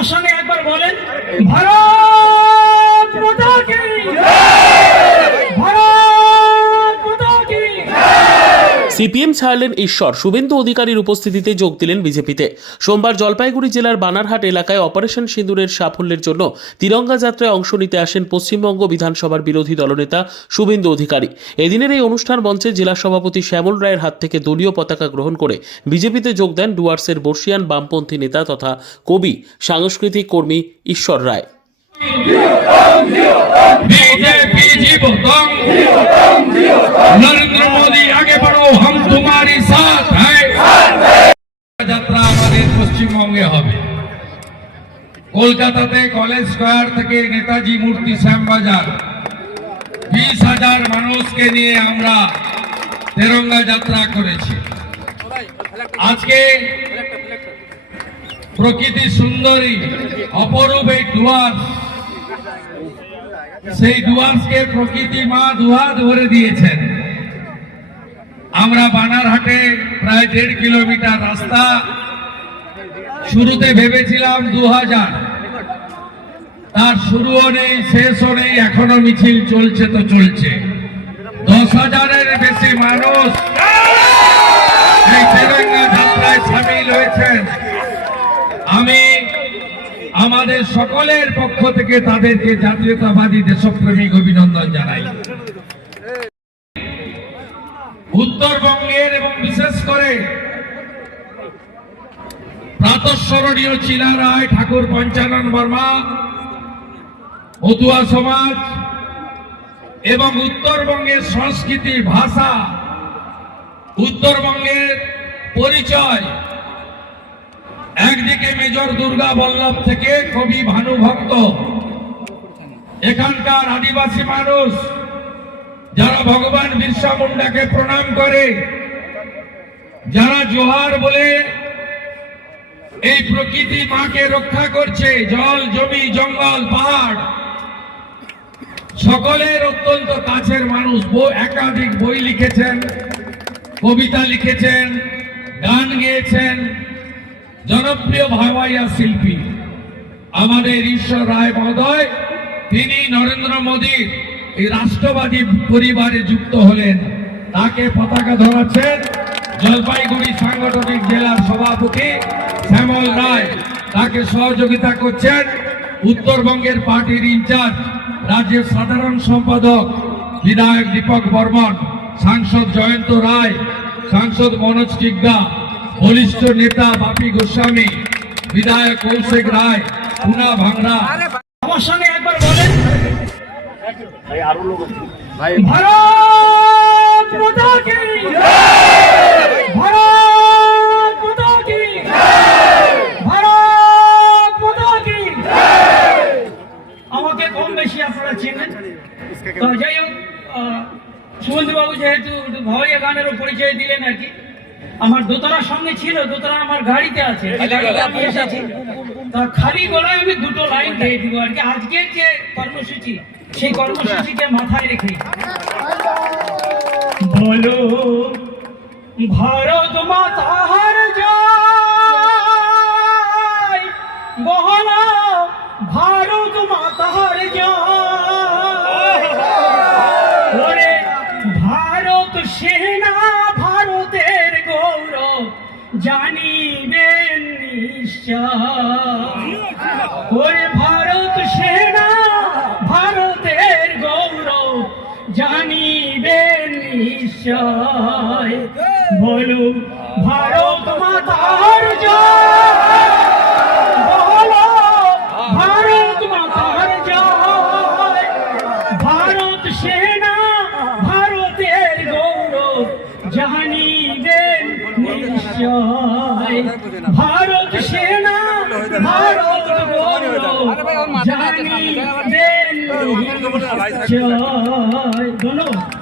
আমার সঙ্গে একবার বলেন ভারত মাতা কি ভারত মাতা কি সিপিএম ছাড়লেন ঈশ্বর। শুভেন্দু অধিকারীর উপস্থিতিতে যোগ দিলেন বিজেপিতে। সোমবার জলপাইগুড়ি জেলার বানারহাট এলাকায় অপারেশন সিঁদুরের সাফল্যের জন্য তিরঙ্গা যাত্রায় অংশ নিতে আসেন পশ্চিমবঙ্গ বিধানসভার বিরোধী দলনেতা শুভেন্দু অধিকারী। এদিনের এই অনুষ্ঠান মঞ্চে জেলা সভাপতি শ্যামল রায়ের হাত থেকে দলীয় পতাকা গ্রহণ করে বিজেপিতে যোগ দেন ডুয়ার্সের বর্ষিয়ান বামপন্থী নেতা তথা কবি, সাংস্কৃতিক কর্মী ঈশ্বর রায়। পশ্চিমবঙ্গে হবে। কলকাতাতে কলেজ স্কোয়ার থেকে নেতাজি মূর্তি শ্যামবাজার। বিশ হাজার মানুষকে নিয়ে আমরা তেরঙ্গা যাত্রা করেছি। আজকে প্রকৃতি সুন্দরী, অপরূপ এই ডুয়ার্স সেই ডুয়ার্সকে প্রকৃতি মা দুহাত ধরে দিয়েছেন। আমরা বানারহাটে প্রায় দেড় কিলোমিটার রাস্তা শুরুতে ভেবেছিলাম দু হাজার তার শুরুও নেই, শেষও নেই, এখনও মিছিল চলছে তো চলছে। দশ হাজারের বেশি মানুষ হয়েছেন। আমি আমাদের সকলের পক্ষ থেকে তাদেরকে জাতীয়তাবাদী দেশপ্রেমিক অভিনন্দন জানাই। উত্তরবঙ্গের এবং বিশেষ করে প্রাতঃস্মরণীয় চিলা রায়, ঠাকুর পঞ্চানন বর্মা, মতুয়া সমাজ এবং উত্তরবঙ্গের সংস্কৃতি, ভাষা, উত্তরবঙ্গের পরিচয়। একদিকে মেজর দুর্গা বল্লভ থেকে কবি ভানুভক্ত এখানকার আদিবাসী মানুষ যারা ভগবান বিরসা মুন্ডাকে প্রণাম করে, যারা জোহার বলে এই প্রকৃতি মাকে রক্ষা করছে, জল, জমি, জঙ্গল, পাহাড়। সকলের অত্যন্ত কাছের মানুষ একাধিক বই লিখেছেন, কবিতা লিখেছেন, গান গেয়েছেন। জনপ্রিয় ভাওয়াইয়া শিল্পী আমাদের ঈশ্বর রায় মহোদয়, তিনি নরেন্দ্র মোদীর এই রাষ্ট্রবাদী পরিবারে যুক্ত হলেন। তাকে পতাকা ধরাচ্ছেন। জলপাইগুড়ি সাংগঠনিক জেলার সভাপতি শ্যামল রায় তাকে সহযোগিতা করছেন উত্তরবঙ্গের পার্টির ইনচার্জ রাজ্যের সাধারণ সম্পাদক বিধায়ক দীপক বর্মন সাংসদ জয়ন্ত রায় সাংসদ মনোজ টিগ্গা বলিষ্ঠ নেতা বাপি গোস্বামী বিধায়ক কৌশিক রায় পুনা ভাংড়া। আমার সঙ্গে একবার বলেন। ভারত মাতা কি ভারত মাতা কি আমাকে কম বেশি আপনারা চেনেন তো যাই হোক সুমন্ত বাবু যেহেতু ভাওয়াইয়া গানেরও পরিচয় দিলেন আর কি আমার দোতলার সঙ্গে ছিল দোতলা আমার গাড়িতে আছে তা খালি গলায় আমি দুটো লাইন দিয়ে দিব আর কি আজকের যে কর্মসূচি সেই কর্মসূচিকে মাথায় রেখে। বলো ভারত মাতার ওরে ভারত সেনা, ভারতের গৌরব জানিবেন নিশ্চয়। বলো ভারত মাতার জয়। বলো, ভারত মাতার ভারত সেনা, ভারতের গৌরব জানিবেন নিশ্চয় ভারত সেনা ভারত গৌরব জানিবেন নিশ্চয় ধন্যবাদ